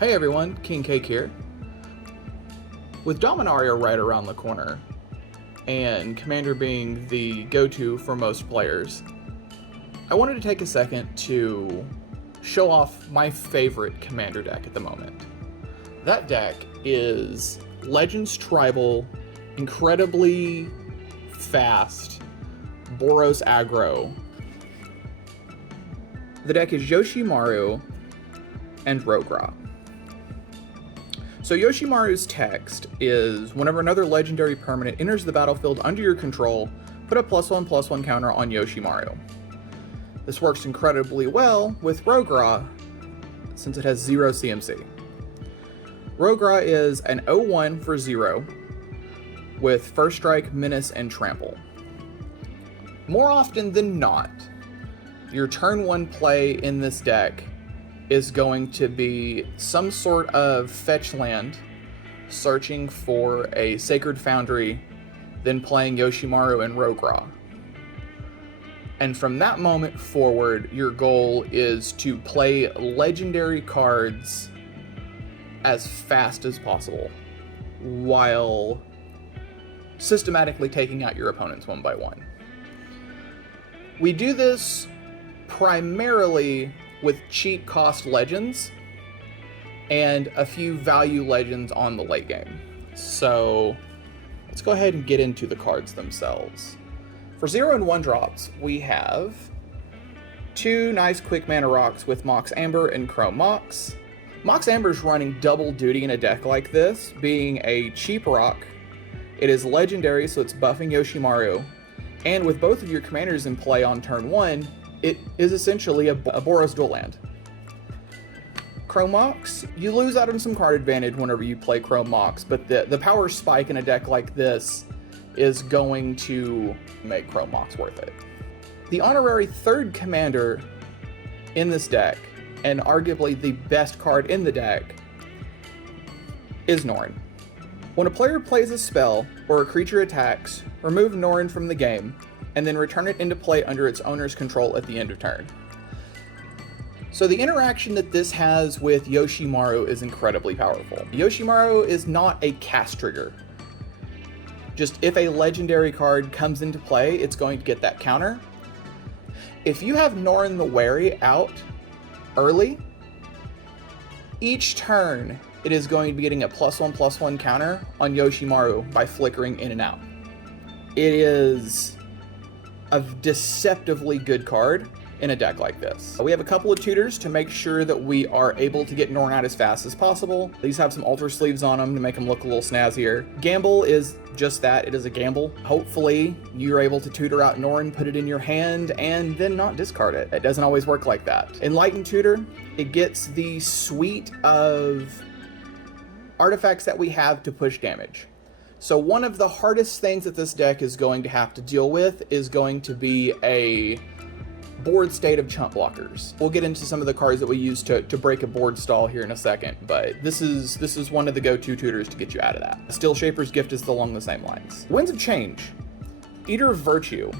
Hey everyone, King Cake here. With Dominaria right around the corner, and Commander being the go-to for most players, I wanted to take a second to show off my favorite Commander deck at the moment. That deck is Legends Tribal, incredibly fast, Boros aggro. The deck is Yoshimaru and Rograkh. So Yoshimaru's text is, whenever another legendary permanent enters the battlefield under your control, put a +1/+1 counter on Yoshimaru. This works incredibly well with Rograkh, since it has 0 CMC. Rograkh is an 0/1 for 0, with First Strike, Menace, and Trample. More often than not, your turn 1 play in this deck is going to be some sort of fetch land, searching for a Sacred Foundry, then playing Yoshimaru and Rograkh. And from that moment forward, your goal is to play legendary cards as fast as possible, while systematically taking out your opponents one by one. We do this primarily with cheap cost legends and a few value legends on the late game. So let's go ahead and get into the cards themselves. For 0 and 1 drops, we have 2 nice quick mana rocks with Mox Amber and Chrome Mox. Mox Amber's running double duty in a deck like this, being a cheap rock. It is legendary, so it's buffing Yoshimaru, and with both of your commanders in play on turn 1, it is essentially a Boros dual land. Chrome Mox, you lose out on some card advantage whenever you play Chrome Mox, but the power spike in a deck like this is going to make Chrome Mox worth it. The honorary third commander in this deck, and arguably the best card in the deck, is Norn. When a player plays a spell or a creature attacks, remove Norn from the game, and then return it into play under its owner's control at the end of turn. So the interaction that this has with Yoshimaru is incredibly powerful. Yoshimaru is not a cast trigger. Just if a legendary card comes into play, it's going to get that counter. If you have Norn the Wary out early, each turn it is going to be getting a +1/+1 counter on Yoshimaru by flickering in and out. It is a deceptively good card in a deck like this. We have a couple of tutors to make sure that we are able to get Norn out as fast as possible. These have some alter sleeves on them to make them look a little snazzier. Gamble is just that, it is a gamble. Hopefully you're able to tutor out Norn, put it in your hand, and then not discard it. It doesn't always work like that. Enlightened Tutor, it gets the suite of artifacts that we have to push damage. So one of the hardest things that this deck is going to have to deal with is going to be a board state of chump blockers. We'll get into some of the cards that we use to break a board stall here in a second, but this is one of the go-to tutors to get you out of that. Steel Shaper's Gift is along the same lines. Winds of Change. Eater of Virtue.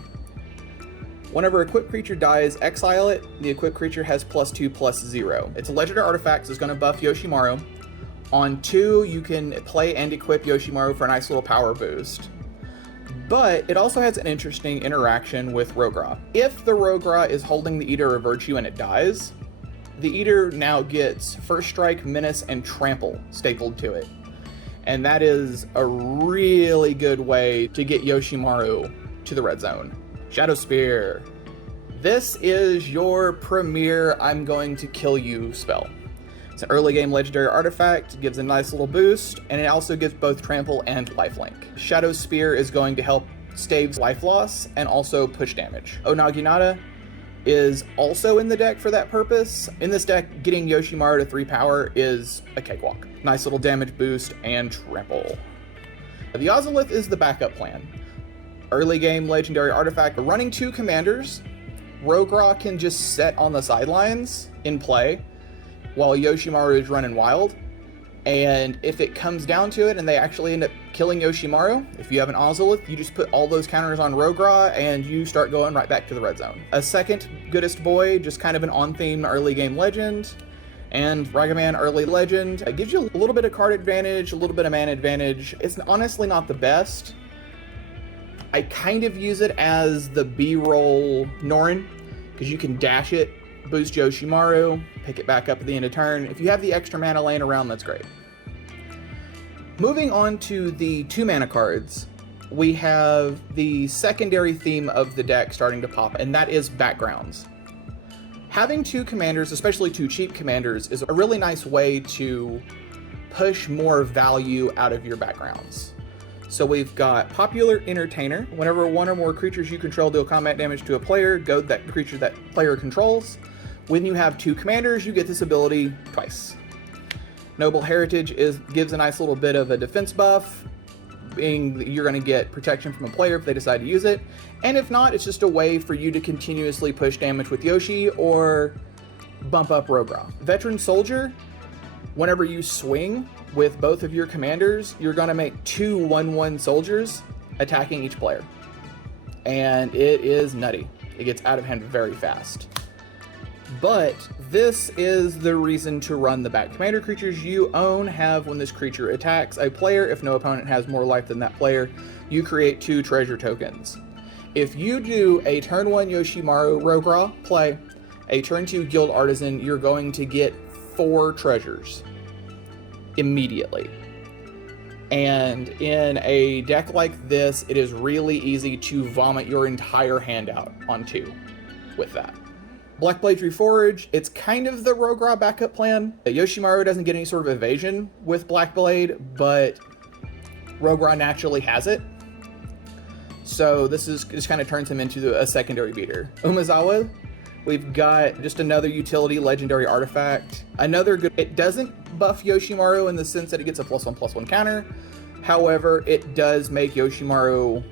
Whenever a equipped creature dies, exile it. The equipped creature has +2/+0. It's a legendary artifact, so it's going to buff Yoshimaru. On 2, you can play and equip Yoshimaru for a nice little power boost. But it also has an interesting interaction with Rograkh. If the Rograkh is holding the Eater of Virtue and it dies, the Eater now gets First Strike, Menace, and Trample stapled to it. And that is a really good way to get Yoshimaru to the red zone. Shadow Spear. This is your premier I'm going to kill you spell. It's an early game legendary artifact, gives a nice little boost, and it also gives both trample and lifelink. Shadow Spear is going to help stave life loss and also push damage. Onaginata is also in the deck for that purpose. In this deck, getting Yoshimaru to 3 power is a cakewalk. Nice little damage boost and trample. The Ozolith is the backup plan. Early game legendary artifact, running 2 commanders. Rograkh can just set on the sidelines in play while Yoshimaru is running wild, and if it comes down to it and they actually end up killing Yoshimaru, if you have an Ozolith, you just put all those counters on Rograkh and you start going right back to the red zone. A second goodest boy, just kind of an on-theme early game legend, And Ragavan Early Legend gives you a little bit of card advantage, a little bit of mana advantage. It's honestly not the best. I kind of use it as the B-roll Norn, because you can dash it, boost Yoshimaru, pick it back up at the end of turn. If you have the extra mana laying around, that's great. Moving on to the 2-mana cards, we have the secondary theme of the deck starting to pop, and that is backgrounds. Having 2 commanders, especially 2 cheap commanders, is a really nice way to push more value out of your backgrounds. So we've got Popular Entertainer. Whenever one or more creatures you control deal combat damage to a player, goad that creature that player controls. When you have 2 commanders, you get this ability twice. Noble Heritage gives a nice little bit of a defense buff, being that you're going to get protection from a player if they decide to use it. And if not, it's just a way for you to continuously push damage with Yoshi or bump up Rograkh. Veteran Soldier, whenever you swing with both of your commanders, you're going to make 2 1/1 soldiers attacking each player. And it is nutty. It gets out of hand very fast. But this is the reason to run the back. Commander creatures you own have, when this creature attacks a player, if no opponent has more life than that player, you create 2 treasure tokens. If you do a turn 1 Yoshimaru Rograkh play, a turn 2 Guild Artisan, you're going to get 4 treasures immediately. And in a deck like this, it is really easy to vomit your entire hand out on 2 with that. Blackblade Reforge, it's kind of the Rograkh backup plan. Yoshimaru doesn't get any sort of evasion with Blackblade, but Rograkh naturally has it. So this just kind of turns him into a secondary beater. Umezawa, we've got just another utility legendary artifact. Another good, it doesn't buff Yoshimaru in the sense that it gets a +1/+1 counter. However, it does make Yoshimaru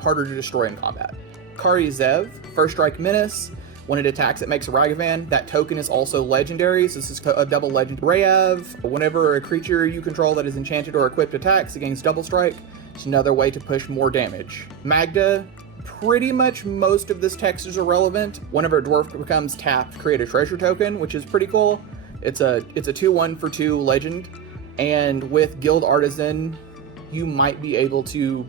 harder to destroy in combat. Kari Zev, First Strike Menace. When it attacks, it makes a Ragavan. That token is also legendary, so this is a double legend. Rayav, whenever a creature you control that is enchanted or equipped attacks against double strike, it's another way to push more damage. Magda, pretty much most of this text is irrelevant. Whenever a dwarf becomes tapped, create a treasure token, which is pretty cool. It's a 2/1 for 2 legend, and with Guild Artisan, you might be able to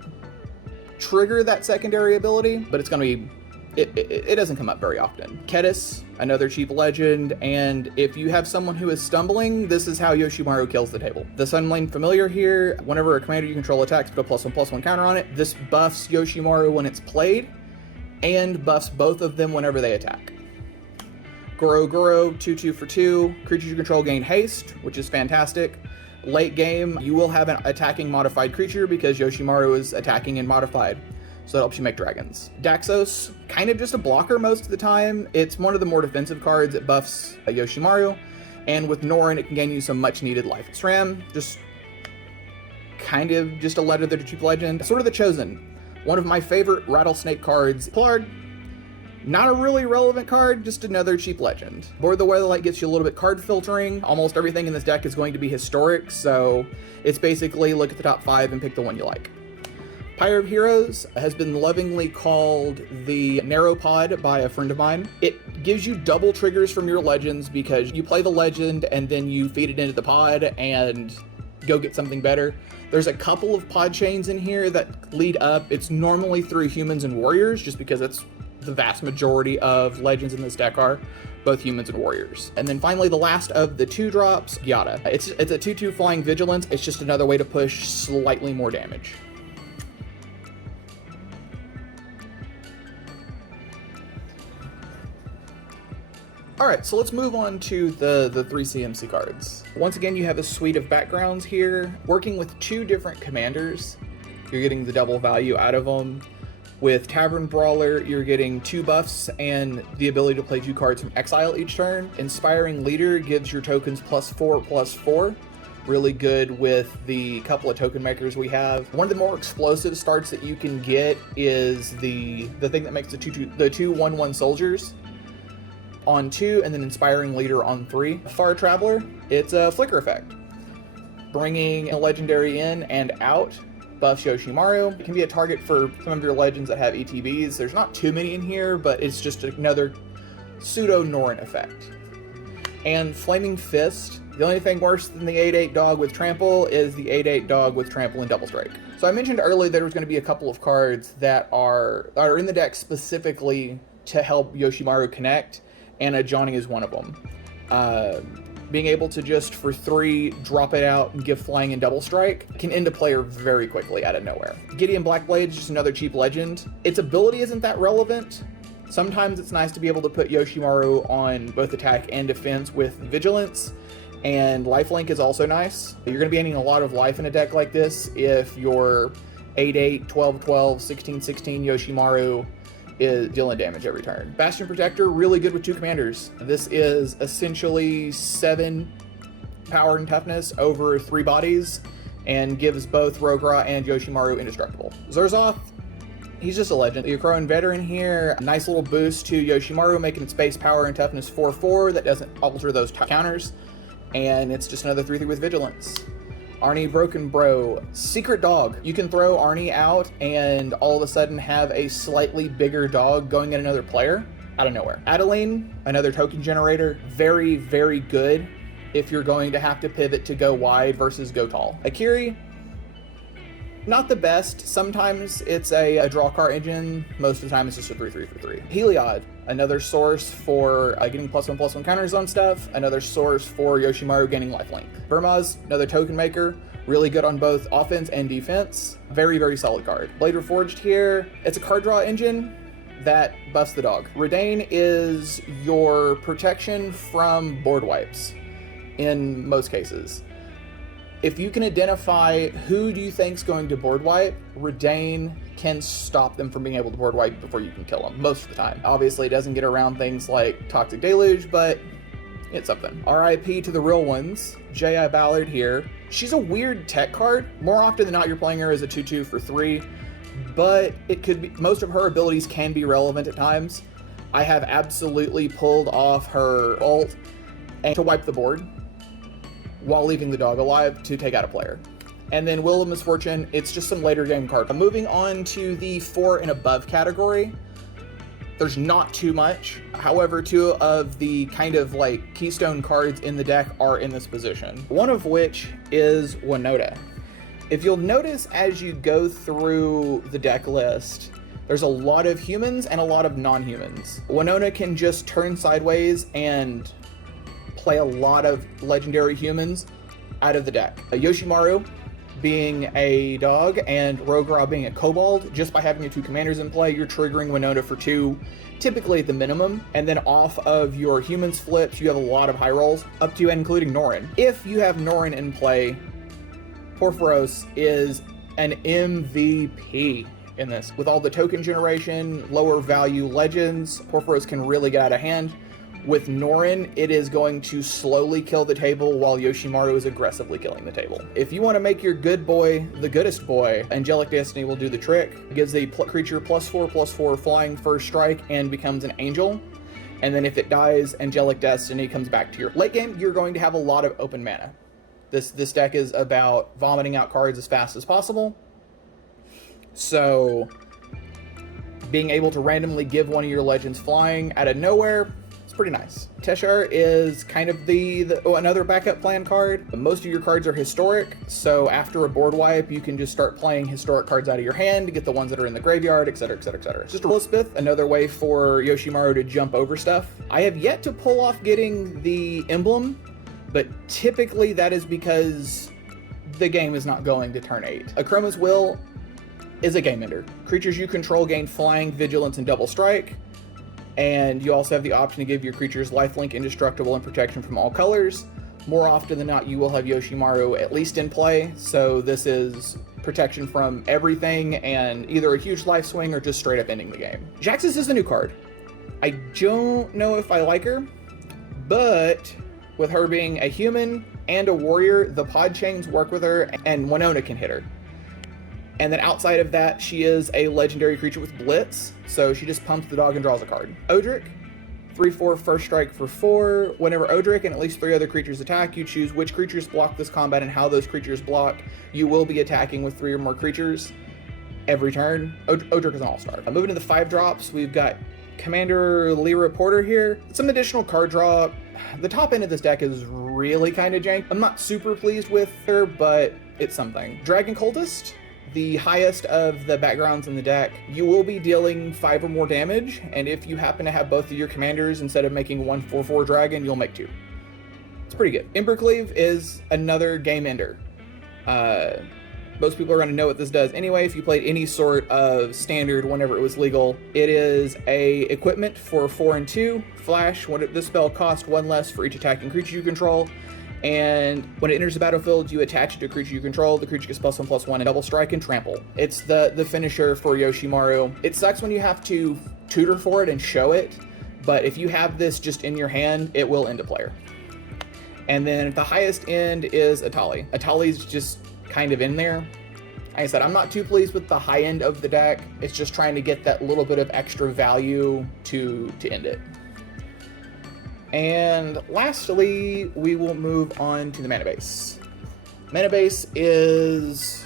trigger that secondary ability, but it's going to be it doesn't come up very often. Kedis, another cheap legend, and if you have someone who is stumbling, this is how Yoshimaru kills the table. The Sunlane Familiar here, whenever a commander you control attacks, put a +1/+1 counter on it. This buffs Yoshimaru when it's played, and buffs both of them whenever they attack. Goro Goro, 2/2 for 2. Creatures you control gain haste, which is fantastic. Late game, you will have an attacking modified creature because Yoshimaru is attacking and modified. So it helps you make dragons. Daxos, kind of just a blocker most of the time. It's one of the more defensive cards. It buffs Yoshimaru. And with Norn, it can gain you some much needed life. SRAM, just kind of just a letter that a cheap legend. Sort of the Chosen. One of my favorite rattlesnake cards. Plarg, not a really relevant card, just another cheap legend. Board the Weatherlight gets you a little bit card filtering. Almost everything in this deck is going to be historic, so it's basically look at the top 5 and pick the one you like. Pyre of Heroes has been lovingly called the Narrow Pod by a friend of mine. It gives you double triggers from your legends because you play the legend and then you feed it into the pod and go get something better. There's a couple of pod chains in here that lead up. It's normally through humans and warriors just because it's the vast majority of legends in this deck are both humans and warriors. And then finally, the last of the 2 drops, Gyata. It's a 2/2 flying vigilance. It's just another way to push slightly more damage. Alright, so let's move on to the 3 CMC cards. Once again, you have a suite of backgrounds here. Working with 2 different commanders, you're getting the double value out of them. With Tavern Brawler, you're getting 2 buffs and the ability to play 2 cards from exile each turn. Inspiring Leader gives your tokens +4/+4. Really good with the couple of token makers we have. One of the more explosive starts that you can get is the thing that makes the 2 1/1 soldiers on 2, and then Inspiring Leader on 3. Far Traveler, it's a flicker effect. Bringing a legendary in and out buffs Yoshimaru. It can be a target for some of your legends that have ETBs. There's not too many in here, but it's just another pseudo Norn effect. And Flaming Fist. The only thing worse than the 8/8 dog with trample is the 8/8 dog with trample and double strike. So I mentioned earlier there was going to be a couple of cards that are in the deck specifically to help Yoshimaru connect, and a Johnny is one of them. Being able to just for 3 drop it out and give flying and double strike can end a player very quickly out of nowhere. Gideon Blackblade is just another cheap legend. Its ability isn't that relevant. Sometimes it's nice to be able to put Yoshimaru on both attack and defense with vigilance, and lifelink is also nice. You're going to be gaining a lot of life in a deck like this if your 8/8, 12/12, 16/16 Yoshimaru is dealing damage every turn. Bastion Protector, really good with 2 commanders. This is essentially 7 power and toughness over 3 bodies, and gives both Rograkh and Yoshimaru indestructible. Zurzoth, he's just a legend. The Akroan Veteran here, nice little boost to Yoshimaru, making its base power and toughness 4/4 that doesn't alter those counters, and it's just another 3/3 with vigilance. Arnie Broken Bro, Secret Dog. You can throw Arnie out and all of a sudden have a slightly bigger dog going at another player out of nowhere. Adeline, another token generator, very, very good if you're going to have to pivot to go wide versus go tall. Akiri, not the best. Sometimes it's a draw card engine. Most of the time it's just a 3/3 for 3. Heliod, another source for getting +1/+1 counters on stuff. Another source for Yoshimaru gaining lifelink. Burmaz, another token maker. Really good on both offense and defense. Very, very solid card. Blade Reforged here. It's a card draw engine that buffs the dog. Redain is your protection from board wipes in most cases. If you can identify who do you think's going to board wipe, Redain can stop them from being able to board wipe before you can kill them, most of the time. Obviously, it doesn't get around things like Toxic Deluge, but it's something. RIP to the real ones. J.I. Ballard here. She's a weird tech card. More often than not, you're playing her as a 2/2 for 3, but it could be, most of her abilities can be relevant at times. I have absolutely pulled off her ult and to wipe the board while leaving the dog alive to take out a player. And then Will of Misfortune, it's just some later game card. Moving on to the 4 and above category, there's not too much. However, 2 of the kind of like keystone cards in the deck are in this position. One of which is Winota. If you'll notice as you go through the deck list, there's a lot of humans and a lot of non-humans. Winota can just turn sideways and play a lot of legendary humans out of the deck. Yoshimaru being a dog and Rograkh being a kobold, just by having your 2 commanders in play, you're triggering Winota for 2, typically at the minimum, and then off of your humans flips, you have a lot of high rolls, up to and including Norin. If you have Norin in play, Porphyros is an MVP in this. With all the token generation, lower value legends, Porphyros can really get out of hand. With Norin, it is going to slowly kill the table while Yoshimaru is aggressively killing the table. If you want to make your good boy the goodest boy, Angelic Destiny will do the trick. It gives the creature +4/+4 flying first strike and becomes an angel. And then if it dies, Angelic Destiny comes back to your late game. You're going to have a lot of open mana. This deck is about vomiting out cards as fast as possible. So being able to randomly give one of your legends flying out of nowhere, pretty nice. Teshar is kind of another backup plan card. Most of your cards are historic, so after a board wipe, you can just start playing historic cards out of your hand to get the ones that are in the graveyard, etc, etc, etc. Just Elspeth, another way for Yoshimaru to jump over stuff. I have yet to pull off getting the emblem, but typically that is because the game is not going to turn 8. Akroma's Will is a game ender. Creatures you control gain flying, vigilance, and double strike. And you also have the option to give your creatures lifelink, indestructible, and protection from all colors. More often than not, you will have Yoshimaru at least in play, so this is protection from everything and either a huge life swing or just straight up ending the game. Jaxus is a new card. I don't know if I like her, but with her being a human and a warrior, the pod chains work with her, and Winota can hit her. And then outside of that, she is a legendary creature with Blitz, so she just pumps the dog and draws a card. Odric, 3/4 first strike for 4. Whenever Odric and at least 3 other creatures attack, you choose which creatures block this combat and how those creatures block. You will be attacking with 3 or more creatures every turn. Odric is an all-star. Moving to the 5 drops, we've got Commander Lyra Porter here. Some additional card draw. The top end of this deck is really kind of jank. I'm not super pleased with her, but it's something. Dragon Cultist, the highest of the backgrounds in the deck. You will be dealing 5 or more damage, and if you happen to have both of your commanders, instead of making 1 4/4 dragon, you'll make 2. It's pretty good. Embercleave is another game ender. Most people are going to know what this does anyway if you played any sort of standard whenever it was legal. It is a equipment for 4 and 2. Flash, when this spell costs 1 less for each attacking creature you control. And when it enters the battlefield, you attach it to a creature you control. The creature gets +1/+1 and double strike and trample. It's the finisher for Yoshimaru. It sucks when you have to tutor for it and show it, but if you have this just in your hand, it will end a player. And then the highest end is Atali. Atali's just kind of in there. Like I said, I'm not too pleased with the high end of the deck. It's just trying to get that little bit of extra value to end it. And lastly, we will move on to the Metabase. Metabase is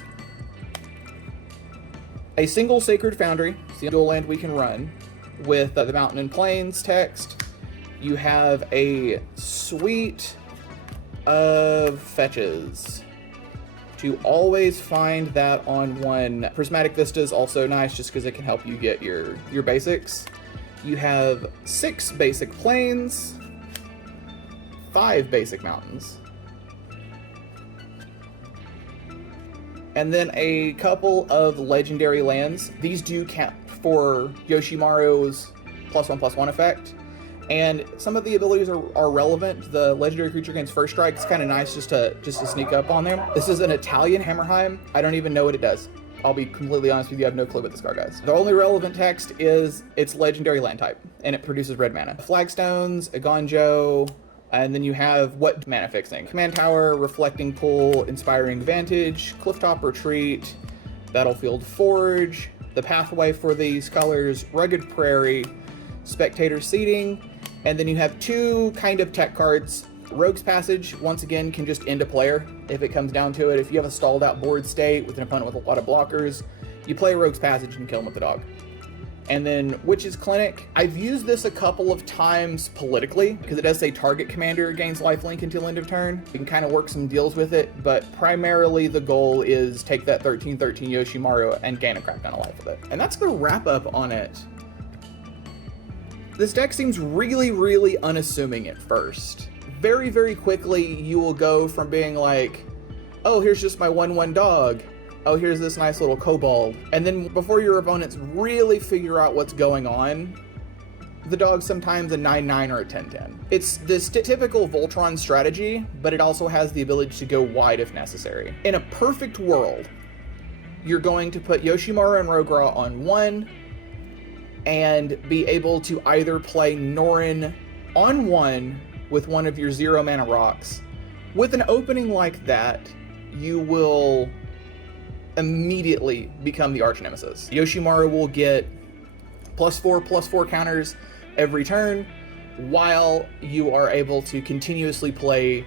a single Sacred Foundry. It's the dual land we can run with the Mountain and Plains text. You have a suite of fetches to always find that on 1. Prismatic Vista is also nice just because it can help you get your basics. You have 6 basic plains, 5 basic mountains, and then a couple of legendary lands. These do count for Yoshimaru's +1/+1 effect. And some of the abilities are relevant. The legendary creature gains first strike. It's kind of nice just to sneak up on them. This is an Italian Hammerheim. I don't even know what it does. I'll be completely honest with you, I have no clue what this card does. The only relevant text is its legendary land type, and it produces red mana. Flagstones, a Gonjo, and then you have what mana fixing? Command Tower, Reflecting Pool, Inspiring Vantage, Clifftop Retreat, Battlefield Forge, the pathway for these colors, Rugged Prairie, Spectator Seating, and then you have 2 kind of tech cards. Rogue's Passage, once again, can just end a player if it comes down to it. If you have a stalled out board state with an opponent with a lot of blockers, you play Rogue's Passage and kill him with the dog. And then Witch's Clinic. I've used this a couple of times politically, because it does say target commander gains lifelink until end of turn. You can kind of work some deals with it, but primarily the goal is take that 13/13 Yoshimaru and gain a crap ton of life with it. And that's the wrap up on it. This deck seems really, really unassuming at first. Very, very quickly, you will go from being like, oh, here's just my 1/1 dog. Oh, here's this nice little kobold. And then before your opponents really figure out what's going on, the dog's sometimes a 9/9 or a 10/10. It's this typical Voltron strategy, but it also has the ability to go wide if necessary. In a perfect world, you're going to put Yoshimaru and Rograkh on 1, and be able to either play Norin on 1 with one of your 0 mana rocks. With an opening like that, you will immediately become the arch nemesis. Yoshimaru will get +4/+4 counters every turn, while you are able to continuously play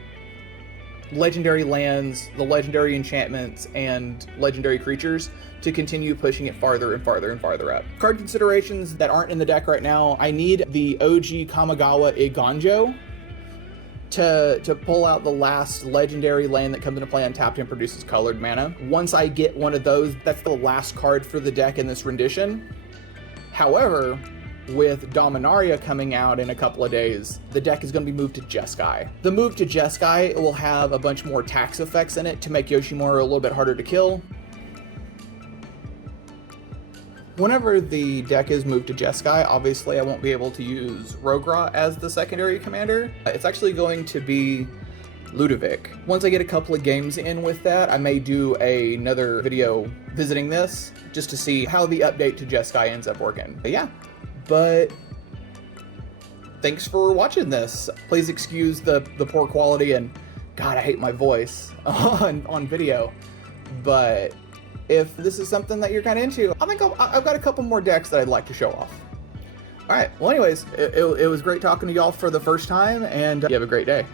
legendary lands, the legendary enchantments, and legendary creatures to continue pushing it farther and farther and farther up. Card considerations that aren't in the deck right now: I need the OG Kamigawa Igonjo to pull out the last legendary land that comes into play untapped and produces colored mana. Once I get one of those, that's the last card for the deck in this rendition. However, with Dominaria coming out in a couple of days, the deck is going to be moved to Jeskai. The move to Jeskai will have a bunch more tax effects in it to make Yoshimaru a little bit harder to kill. Whenever the deck is moved to Jeskai, obviously I won't be able to use Rograkh as the secondary commander. It's actually going to be Ludovic. Once I get a couple of games in with that, I may do another video visiting this just to see how the update to Jeskai ends up working. But thanks for watching this. Please excuse the poor quality, and God, I hate my voice on video. But if this is something that you're kind of into, I think I've got a couple more decks that I'd like to show off. All right, well anyways, it was great talking to y'all for the first time, and you have a great day.